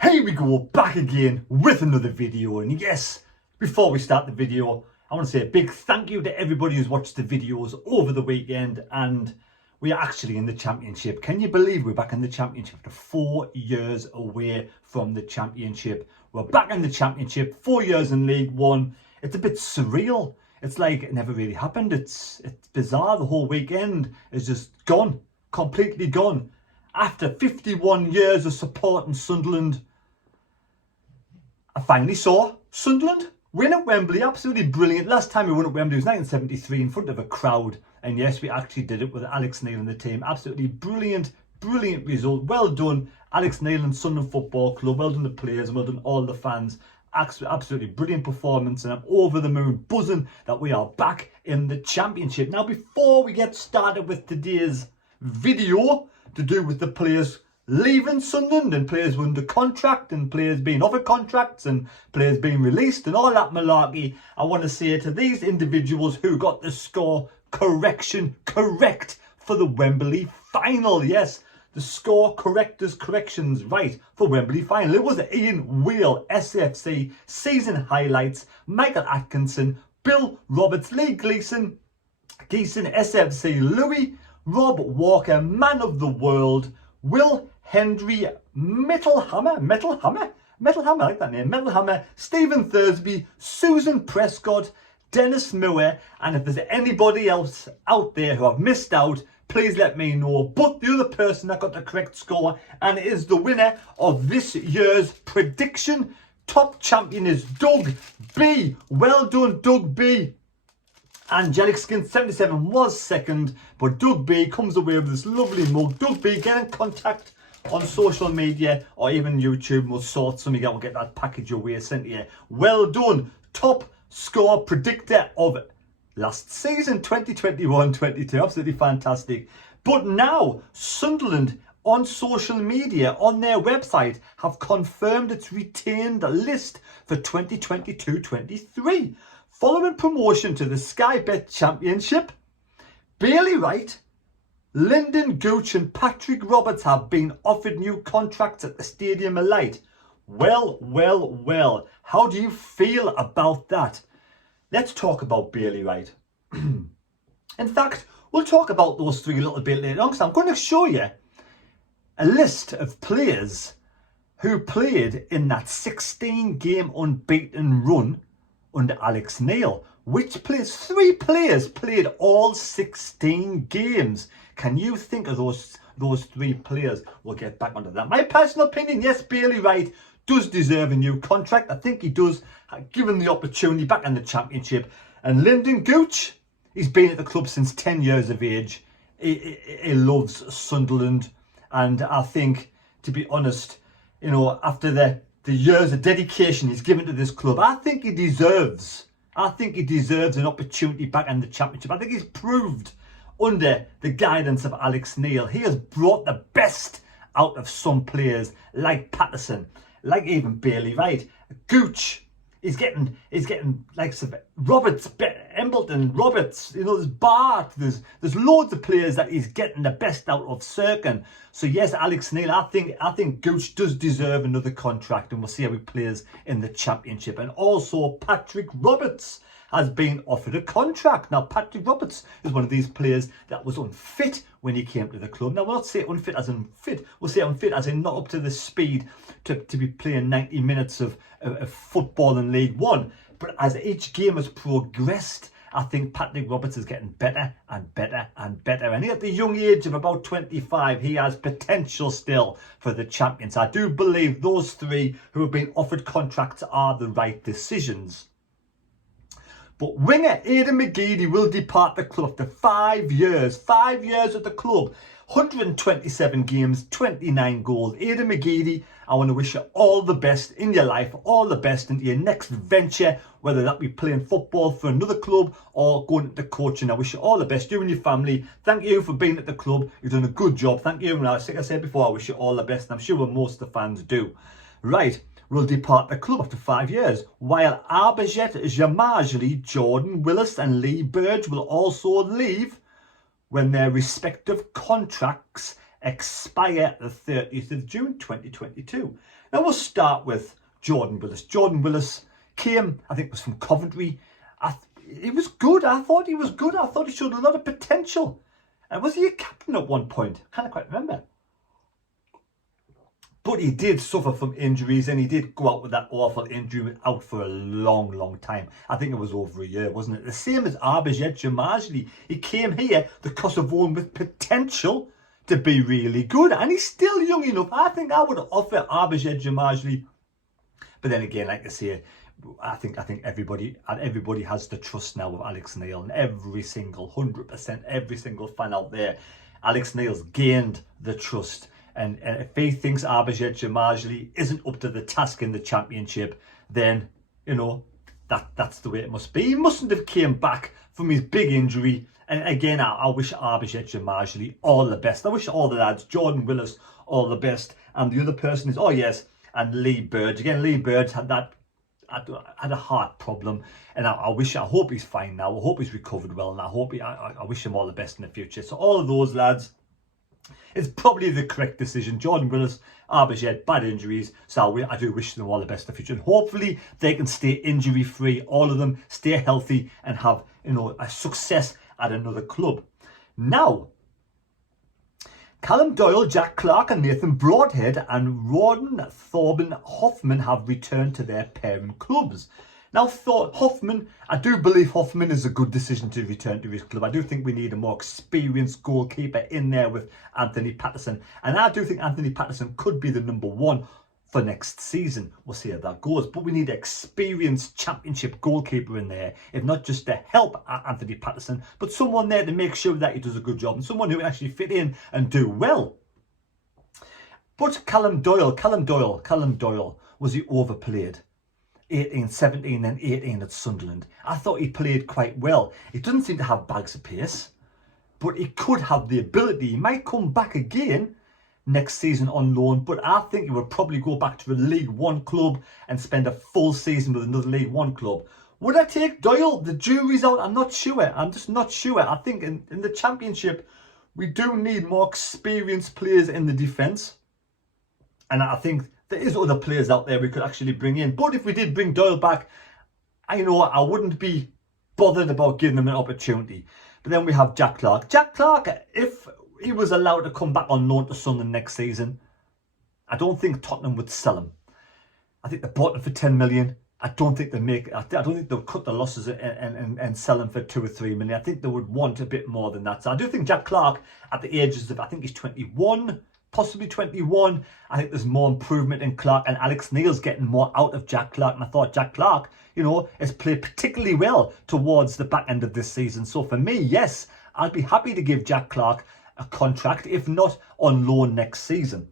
Here we go, back again with another video. And yes, before we start the video, I want to say a big thank you to everybody who's watched the videos over the weekend. And we are actually in the championship. Can you believe we're back in the championship after 4 years away from the championship? We're back in the championship, 4 years in League One. It's a bit surreal. It's like it never really happened. It's bizarre. The whole weekend is just gone, completely gone. After 51 years of supporting Sunderland, I finally saw Sunderland win at Wembley. Absolutely brilliant. Last time we won at Wembley was 1973 in front of a crowd. And yes, we actually did it with Alex Neil and the team. Absolutely brilliant, brilliant result. Well done, Alex Neil and Sunderland Football Club. Well done the players and well done all the fans. Absolutely brilliant performance, and I'm over the moon, buzzing that we are back in the championship. Now, before we get started with today's video to do with the players leaving Sunderland and players under contract and players being offered contracts and players being released and all that malarkey, I want to say to these individuals who got the score correct for the Wembley final. Yes, the score corrections right for Wembley final. It was Ian Wheel, SFC, season highlights, Michael Atkinson, Bill Roberts, Lee Gleeson, SFC, Louis, Rob Walker, Man of the World, Will Hendry, Metalhammer, I like that name, Metalhammer, Stephen Thursby, Susan Prescott, Dennis Moore, and if there's anybody else out there who I've missed out, please let me know. But the other person that got the correct score and is the winner of this year's prediction top champion is Doug B. Well done, Doug B. Angelic Skin 77 was second, but Doug B comes away with this lovely mug. Doug B, get in contact on social media or even YouTube, and we'll sort something out. We'll get that package your way sent to you. Well done, top score predictor of last season, 2021-22. Absolutely fantastic. But now Sunderland on social media, on their website, have confirmed its retained list for 2022-23. Following promotion to the Sky Bet Championship, Bailey Wright, Lyndon Gooch and Patrick Roberts have been offered new contracts at the Stadium of Light. Well. How do you feel about that? Let's talk about Bailey Wright. In fact, we'll talk about those three a little bit later on, because I'm going to show you a list of players who played in that 16-game unbeaten run under Alex Neil. Which players? 3 players played all 16 games. Can you think of those 3 players? We'll get back onto that. My personal opinion, yes, Bailey Wright does deserve a new contract. I think he does, given the opportunity back in the championship. And Lyndon Gooch, he's been at the club since 10 years of age. He loves Sunderland. And I think, to be honest, you know, after the years of dedication he's given to this club, I think he deserves an opportunity back in the championship. I think he's proved under the guidance of Alex Neil, he has brought the best out of some players like Patterson, like even Bailey Wright. Gooch, he's getting like Roberts, Embleton, Roberts, you know, there's Bart, there's loads of players that he's getting the best out of Cirkin. So yes, Alex Neil, I think Gooch does deserve another contract, and we'll see how he plays in the championship. And also Patrick Roberts has been offered a contract. Now, Patrick Roberts is one of these players that was unfit when he came to the club. Now, we'll not say unfit as in fit. We'll say unfit as in not up to the speed to be playing 90 minutes of football in League One. But as each game has progressed, I think Patrick Roberts is getting better and better and better. And at the young age of about 25, he has potential still for the champions. I do believe those 3 who have been offered contracts are the right decisions. But winger Aidan McGeady will depart the club after 5 years. 5 years at the club, 127 games, 29 goals. Aidan McGeady, I want to wish you all the best in your life, all the best into your next venture, whether that be playing football for another club or going into coaching. I wish you all the best, you and your family. Thank you for being at the club. You've done a good job. Thank you. And like I said before, I wish you all the best, and I'm sure most of the fans do. Right. Will depart the club after 5 years, while Arbajat Jamajli, Jordan Willis and Lee Burge will also leave when their respective contracts expire the 30th of June 2022. Now we'll start with Jordan Willis. Jordan Willis came, I think it was from Coventry. He was good. I thought he was good. I thought he showed a lot of potential. And was he a captain at one point? I can't quite remember. But he did suffer from injuries, and he did go out with that awful injury, out for a long, long time. I think it was over a year, wasn't it? The same as Abhijit Jamajli. He came here, the Kosovoan, with potential to be really good. And he's still young enough. I think I would offer Abhijit Jamajli. But then again, like I say, I think everybody has the trust now of Alex Neil, and every single 100%, every single fan out there, Alex Neil's gained the trust. And if he thinks Abhijit Jamajli isn't up to the task in the championship, then, you know, that's the way it must be. He mustn't have came back from his big injury. And again, I wish Abhijit Jamajli all the best. I wish all the lads, Jordan Willis, all the best. And the other person is, oh yes, and Lee Bird. Again, Lee Bird had a heart problem, and I hope he's fine now. I hope he's recovered well, and I wish him all the best in the future. So all of those lads, it's probably the correct decision. Jordan Willis, Abhijit, bad injuries, so I do wish them all the best in the future. And hopefully they can stay injury free, all of them, stay healthy, and have, you know, a success at another club. Now, Callum Doyle, Jack Clark and Nathan Broadhead and Rawdon Thorben Hoffman have returned to their parent clubs. Now, Hoffman, I do believe Hoffman is a good decision to return to his club. I do think we need a more experienced goalkeeper in there with Anthony Patterson. And I do think Anthony Patterson could be the #1 for next season. We'll see how that goes. But we need an experienced championship goalkeeper in there. If not just to help Anthony Patterson, but someone there to make sure that he does a good job. And someone who can actually fit in and do well. But Callum Doyle, was he overplayed? 18, 17 and 18 at Sunderland. I thought he played quite well. He doesn't seem to have bags of pace, but he could have the ability. He might come back again next season on loan, but I think he would probably go back to a League One club and spend a full season with another League One club. Would I take Doyle? The jury's out. I'm not sure. I'm just not sure. I think in the Championship, we do need more experienced players in the defence. And I think there is other players out there we could actually bring in. But if we did bring Doyle back, I wouldn't be bothered about giving him an opportunity. But then we have Jack Clark. Jack Clark, if he was allowed to come back on loan to Sunderland next season, I don't think Tottenham would sell him. I think they bought him for 10 million. I don't think they'll cut the losses and sell him for 2 or 3 million. I think they would want a bit more than that. So I do think Jack Clark, at the ages of, I think he's 21, possibly 21, I think there's more improvement in Clark, and Alex Neil's getting more out of Jack Clark. And I thought Jack Clark, you know, has played particularly well towards the back end of this season. So for me, yes, I'd be happy to give Jack Clark a contract, if not on loan next season.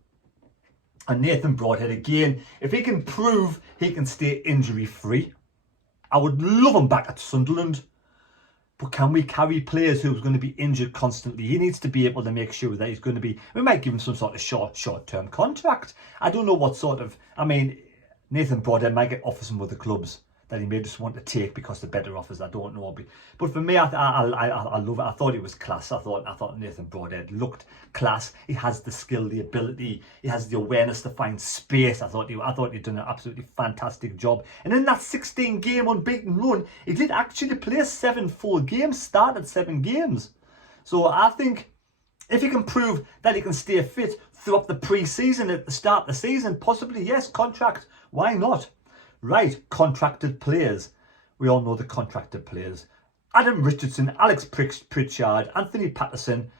And Nathan Broadhead, again, if he can prove he can stay injury free, I would love him back at Sunderland. But can we carry players who's going to be injured constantly? He needs to be able to make sure that he's going to be, we might give him some sort of short-term contract. I don't know what sort of, I mean, Nathan Broadhead might get offers from other clubs that he may just want to take because they're better offers. I don't know. But for me, I love it. I thought he was class. I thought Nathan Broadhead looked class. He has the skill, the ability. He has the awareness to find space. I thought he'd done an absolutely fantastic job. And in that 16-game unbeaten run, he did actually play 7 full games, started 7 games. So I think if he can prove that he can stay fit throughout the pre-season at the start of the season, possibly, yes, contract. Why not? Right, contracted players. We all know the contracted players. Adam Richardson, Alex Pritchard, Anthony Patterson,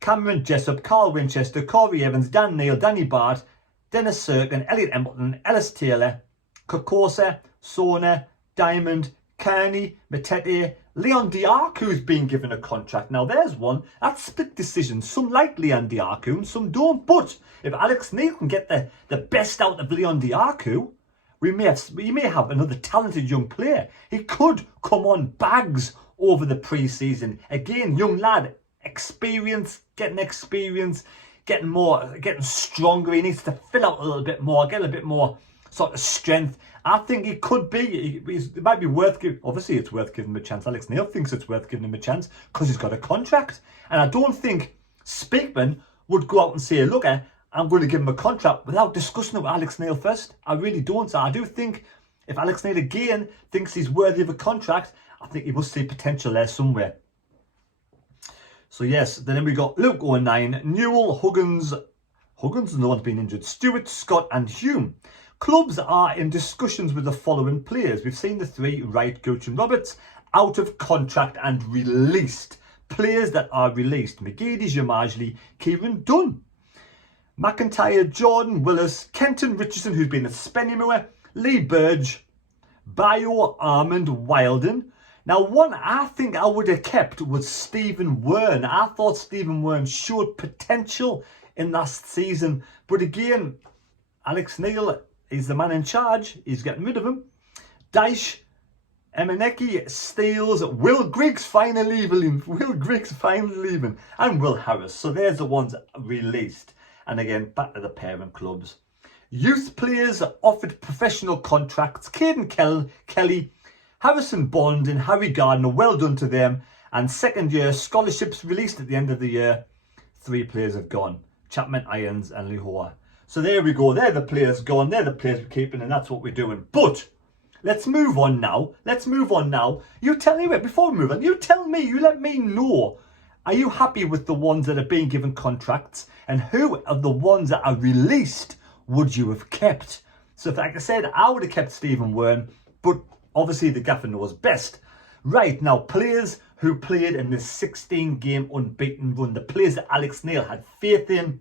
Cameron Jessup, Carl Winchester, Corey Evans, Dan Neil, Danny Bart, Dennis Serkin, Elliot Embleton, Ellis Taylor, Kokosa, Sona, Diamond, Kearney, Matete, Leon Diaku's been given a contract. Now there's one. That's split decision. Some like Leon Diaku and some don't. But if Alex Neil can get the best out of Leon Diaku, we may have another talented young player. He could come on bags over the pre-season. Again, young lad, getting experience, getting stronger. He needs to fill out a little bit more, get a bit more sort of strength. I think he could be. It might be worth giving. Obviously, it's worth giving him a chance. Alex Neil thinks it's worth giving him a chance because he's got a contract. And I don't think Speakman would go out and say, look, I'm going to give him a contract without discussing it with Alex Neil first. I really don't. So I do think if Alex Neil again thinks he's worthy of a contract, I think he must see potential there somewhere. So yes, then we got Luke 09, Newell, Huggins, no one's been injured, Stewart, Scott and Hume. Clubs are in discussions with the following players. We've seen the three, Wright, Gooch and Roberts, out of contract and released. Players that are released: McGeady, Jamajli, Kieran Dunn, McIntyre, Jordan, Willis, Kenton Richardson, who's been at Spennymoor, Lee Burge, Bio, Armand, Wilden. Now, one I think I would have kept was Stephen Wern. I thought Stephen Wern showed potential in last season. But again, Alex Neil is the man in charge. He's getting rid of him. Dyche, Emeneki, Steels, Will Griggs finally leaving. And Will Harris. So there's the ones released. And again, back to the parent clubs. Youth players offered professional contracts: Caden Kelly, Harrison Bond and Harry Gardner. Well done to them. And second year scholarships released at the end of the year. 3 players have gone: Chapman, Irons and Lihoa. So there we go. They're the players gone. They're the players we're keeping, and that's what we're doing. But let's move on now. You tell me, before we move on, you tell me, you let me know. Are you happy with the ones that are being given contracts? And who of the ones that are released would you have kept? So like I said, I would have kept Stephen Wern, but obviously the gaffer knows best. Right, now players who played in this 16-game unbeaten run, the players that Alex Neil had faith in,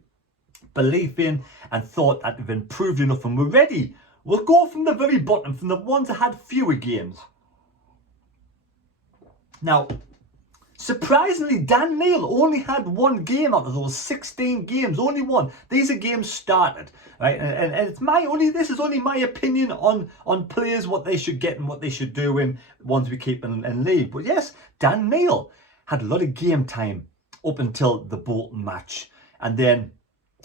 belief in, and thought that they've improved enough and were ready. We'll go from the very bottom, from the ones that had fewer games. Now, surprisingly, Dan Neil only had 1 game out of those 16 games, only 1. These are games started, right? And it's this is only my opinion on players, what they should get and what they should do, and ones we keep and leave. But yes, Dan Neil had a lot of game time up until the Bolton match, and then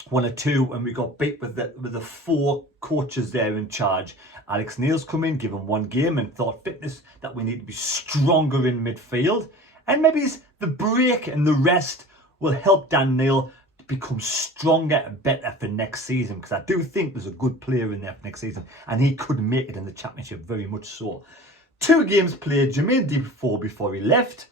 1 or 2 when we got beat with the 4 coaches there in charge. Alex Neil's come in, given 1 game, and thought fitness that we need to be stronger in midfield. And maybe the break and the rest will help Dan Neil become stronger and better for next season, because I do think there's a good player in there for next season, and he could make it in the Championship, very much so. 2 games played: Jermaine Defoe before he left.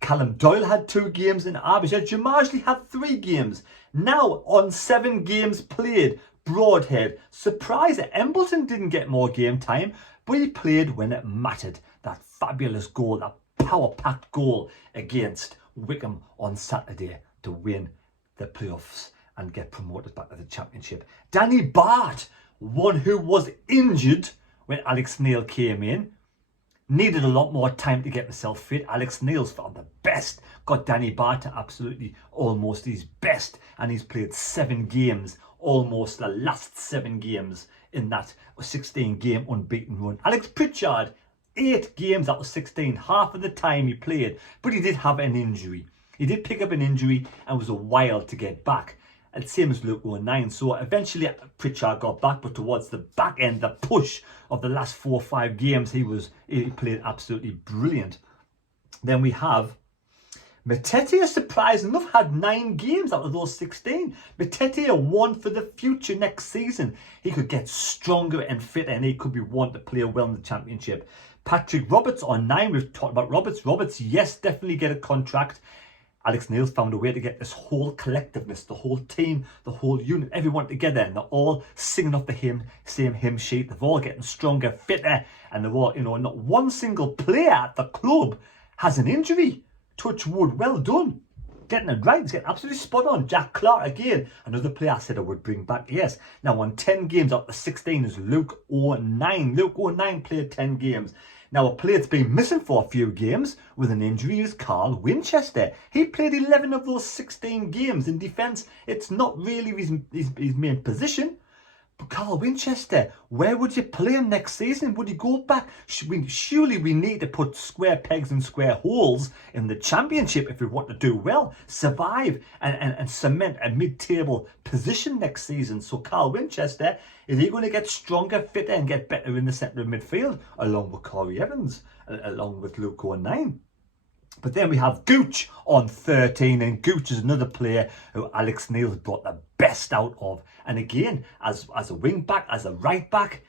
Callum Doyle had 2 games in Derbyshire. Jamajli had 3 games. Now on 7 games played, Broadhead. Surprise that Embleton didn't get more game time, but he played when it mattered. That fabulous goal, that power-packed goal against Wickham on Saturday to win the playoffs and get promoted back to the Championship. Danny Bart, one who was injured when Alex Neil came in, needed a lot more time to get himself fit. Alex Neil's found the best, got Danny Bart to absolutely almost his best, and he's played 7 games, almost the last 7 games in that 16-game unbeaten run. Alex Pritchard, 8 games out of 16, half of the time he played, but he did have an injury. He did pick up an injury and was a while to get back. And same as Luke 09. So eventually Pritchard got back, but towards the back end, the push of the last 4 or 5 games, he played absolutely brilliant. Then we have Matete, surprising enough, had 9 games out of those 16. Matete, one for the future next season. He could get stronger and fitter, and he could be one to play well in the Championship. Patrick Roberts on 9. We've talked about Roberts. Roberts, yes, definitely get a contract. Alex Neil's found a way to get this whole collectiveness, the whole team, the whole unit, everyone together, and they're all singing off the same hymn sheet. They're all getting stronger, fitter, and they're all, not one single player at the club has an injury. Touch wood, well done. Getting it right, it's getting absolutely spot on. Jack Clark, again, another player I said I would bring back, yes. Now on 10 games out of 16 is Luke 09. Luke 09 played 10 games. Now, a player that's been missing for a few games with an injury is Carl Winchester. He played 11 of those 16 games in defence. It's not really his main position. But Carl Winchester, where would you play him next season? Would he go back? Surely we need to put square pegs in square holes in the Championship if we want to do well, survive and cement a mid-table position next season. So Carl Winchester, is he going to get stronger, fitter and get better in the centre of midfield along with Corey Evans, along with Luke 09? But then we have Gooch on 13, and Gooch is another player who Alex Neil's brought the best out of. And again, as a wing back, as a right back,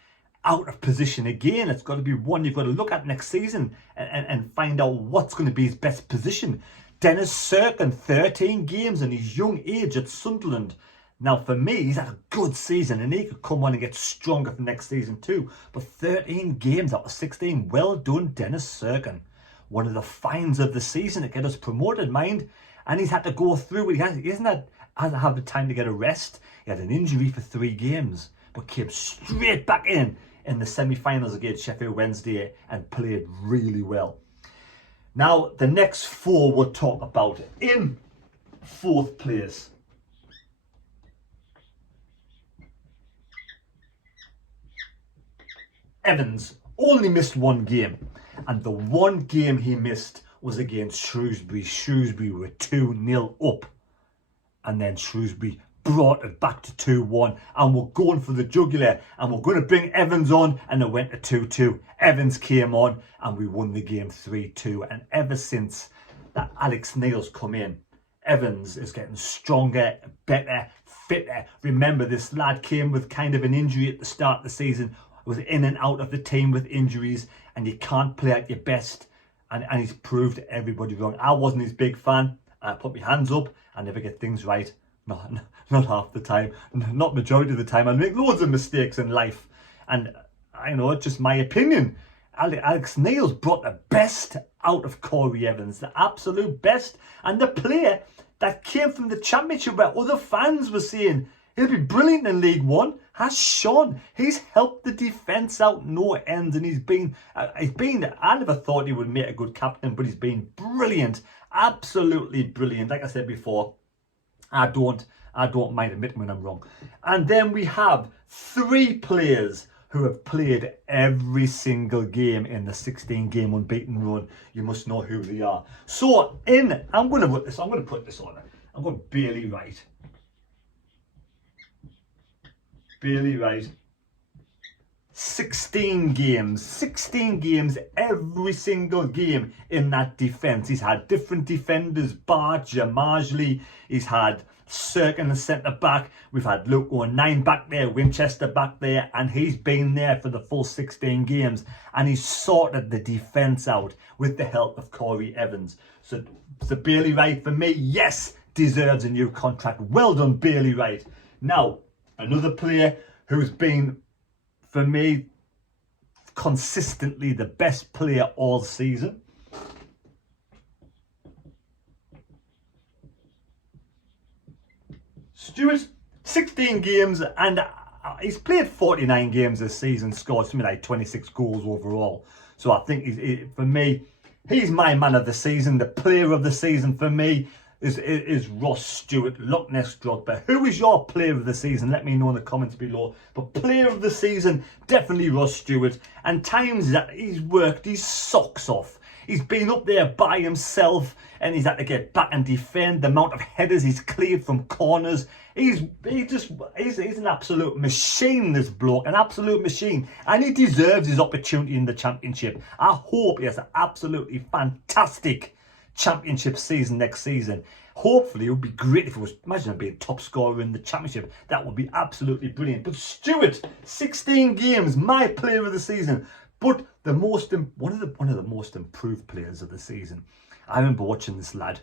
out of position again. It's got to be one you've got to look at next season and find out what's going to be his best position. Dennis Cirkin, 13 games in his young age at Sunderland. Now, for me, he's had a good season and he could come on and get stronger for next season too. But 13 games out of 16, well done, Dennis Cirkin. One of the finds of the season to get us promoted, mind. And he's had to go through it. He hasn't had the time to get a rest. He had an injury for 3 games, but came straight back in the semi-finals against Sheffield Wednesday and played really well. Now, the next 4 we'll talk about. In 4th place, Evans only missed 1 game, and the 1 game he missed was against Shrewsbury. Shrewsbury were 2-0 up, and then Shrewsbury brought it back to 2-1, and we're going for the jugular, and we're going to bring Evans on, and it went to 2-2. Evans came on, and we won the game 3-2, and ever since that Alex Neil's come in, Evans is getting stronger, better, fitter. Remember, this lad came with kind of an injury at the start of the season, was in and out of the team with injuries, and you can't play at your best, and he's proved everybody wrong. I wasn't his big fan. I put my hands up. I never get things right. Not half the time, not majority of the time. I make loads of mistakes in life, and I know it's just my opinion. Alex Neil's brought the best out of Corey Evans, the absolute best, and the player that came from the Championship where other fans were saying he'll be brilliant in League One has shone. He's helped the defence out no end, and he's been. I never thought he would make a good captain, but he's been brilliant, absolutely brilliant. Like I said before, I don't mind admitting when I'm wrong. And then we have 3 players who have played every single game in the 16-game unbeaten run. You must know who they are. So I'm going to put this on. I'm going Bailey Wright. Bailey Wright. 16 games, every single game in that defence. He's had different defenders, Bart, Jamarjley. He's had Cirkin the centre back. We've had Luke O'Nien back there, Winchester back there, and he's been there for the full 16 games, and he's sorted the defence out with the help of Corey Evans. So Bailey Wright, for me, yes, deserves a new contract. Well done, Bailey Wright. Now, another player who's been, for me, consistently the best player all season. Stewart, 16 games, and he's played 49 games this season, scored something like 26 goals overall. So I think, for me, he's my man of the season. The player of the season for me is Ross Stewart, Loch Ness Drogba. Who is your player of the season? Let me know in the comments below. But player of the season, definitely Ross Stewart. And times that he's worked his socks off. He's been up there by himself, and he's had to get back and defend. The amount of headers he's cleared from corners. He's an absolute machine, this bloke, an absolute machine. And he deserves his opportunity in the Championship. I hope he has an absolutely fantastic Championship season next season. Hopefully, it would be great if it was, imagine him being top scorer in the Championship. That would be absolutely brilliant. But Stewart, 16 games, my player of the season. But one of the most improved players of the season. I remember watching this lad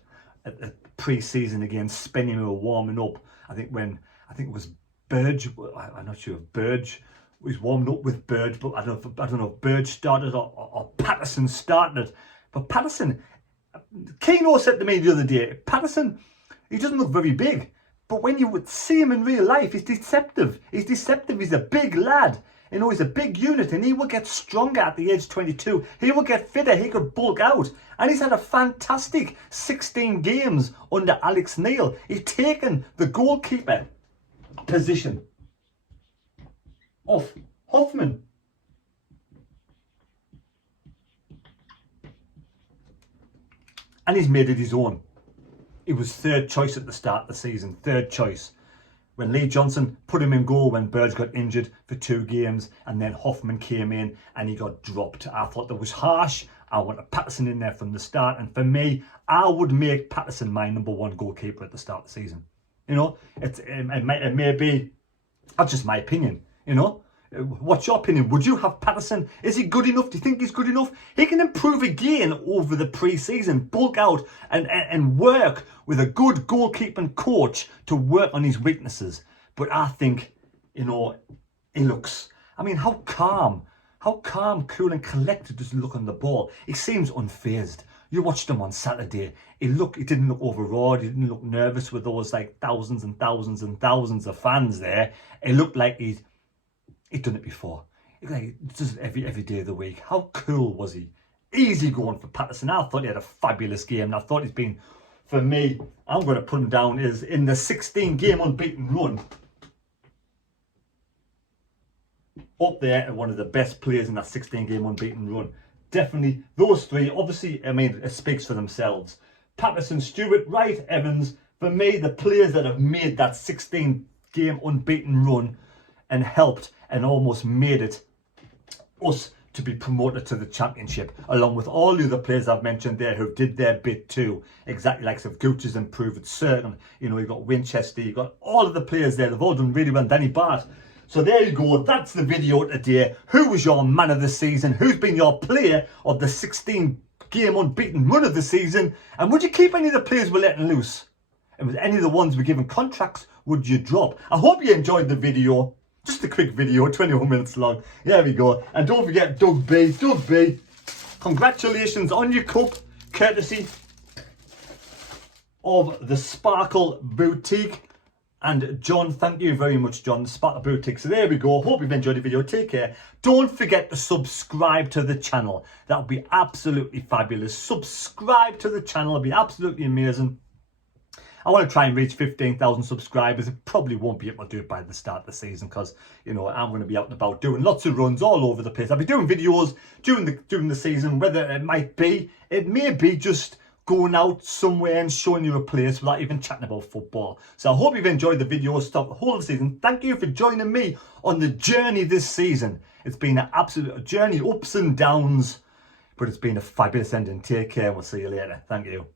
at pre-season against Spenny. We were warming up. I think it was Burge. I'm not sure if Burge was warming up with Burge, but I don't know if Burge started or Patterson started. But Patterson, Keno said to me the other day, Patterson, he doesn't look very big, but when you would see him in real life, he's deceptive. He's a big lad. You know, he's a big unit, and he will get stronger at the age 22. He will get fitter. He could bulk out. And he's had a fantastic 16 games under Alex Neil. He's taken the goalkeeper position off Hoffman. And he's made it his own. He was 3rd choice at the start of the season. 3rd choice. When Lee Johnson put him in goal when Burge got injured for 2 games, and then Hoffman came in and he got dropped. I thought that was harsh. I wanted Patterson in there from the start. And for me, I would make Patterson my #1 goalkeeper at the start of the season. You know, it may be, that's just my opinion, you know. What's your opinion? Would you have Patterson? Is he good enough? Do you think he's good enough? He can improve again over the pre-season, bulk out and work with a good goalkeeping coach to work on his weaknesses. But I think, you know, he looks, I mean, how calm, cool and collected does he look on the ball? He seems unfazed. You watched him on Saturday. He didn't look overawed. He didn't look nervous with those like thousands and thousands and thousands of fans there. It looked like he'd done it before. Like just every day of the week. How cool was he? Easy going for Patterson. I thought he had a fabulous game. And I thought he's been, for me, I'm going to put him down is in the 16-game unbeaten run. Up there and one of the best players in that 16-game unbeaten run. Definitely those three. Obviously, I mean, it speaks for themselves. Patterson, Stewart, Wright, Evans. For me, the players that have made that 16-game unbeaten run and helped and almost made it us to be promoted to the championship, along with all the other players I've mentioned there who did their bit too. Exactly like so Gooch's improved, certain. You know, you got Winchester, you got all of the players there. They've all done really well. Danny Bart. So there you go, that's the video today. Who was your man of the season? Who's been your player of the 16-game unbeaten run of the season? And would you keep any of the players we're letting loose? And with any of the ones we're giving contracts, would you drop? I hope you enjoyed the video. Just a quick video, 21 minutes long. There we go. And don't forget Doug B, congratulations on your cup, courtesy of the Sparkle Boutique. And John, thank you very much, John, the Sparkle Boutique. So there we go. Hope you've enjoyed the video. Take care. Don't forget to subscribe to the channel. That would be absolutely fabulous. Subscribe to the channel. It'll be absolutely amazing. I want to try and reach 15,000 subscribers. I probably won't be able to do it by the start of the season because, you know, I'm going to be out and about doing lots of runs all over the place. I'll be doing videos during the season, whether it may be just going out somewhere and showing you a place without even chatting about football. So I hope you've enjoyed the video stuff the whole of the season. Thank you for joining me on the journey this season. It's been an absolute journey, ups and downs, but it's been a fabulous ending. Take care and we'll see you later. Thank you.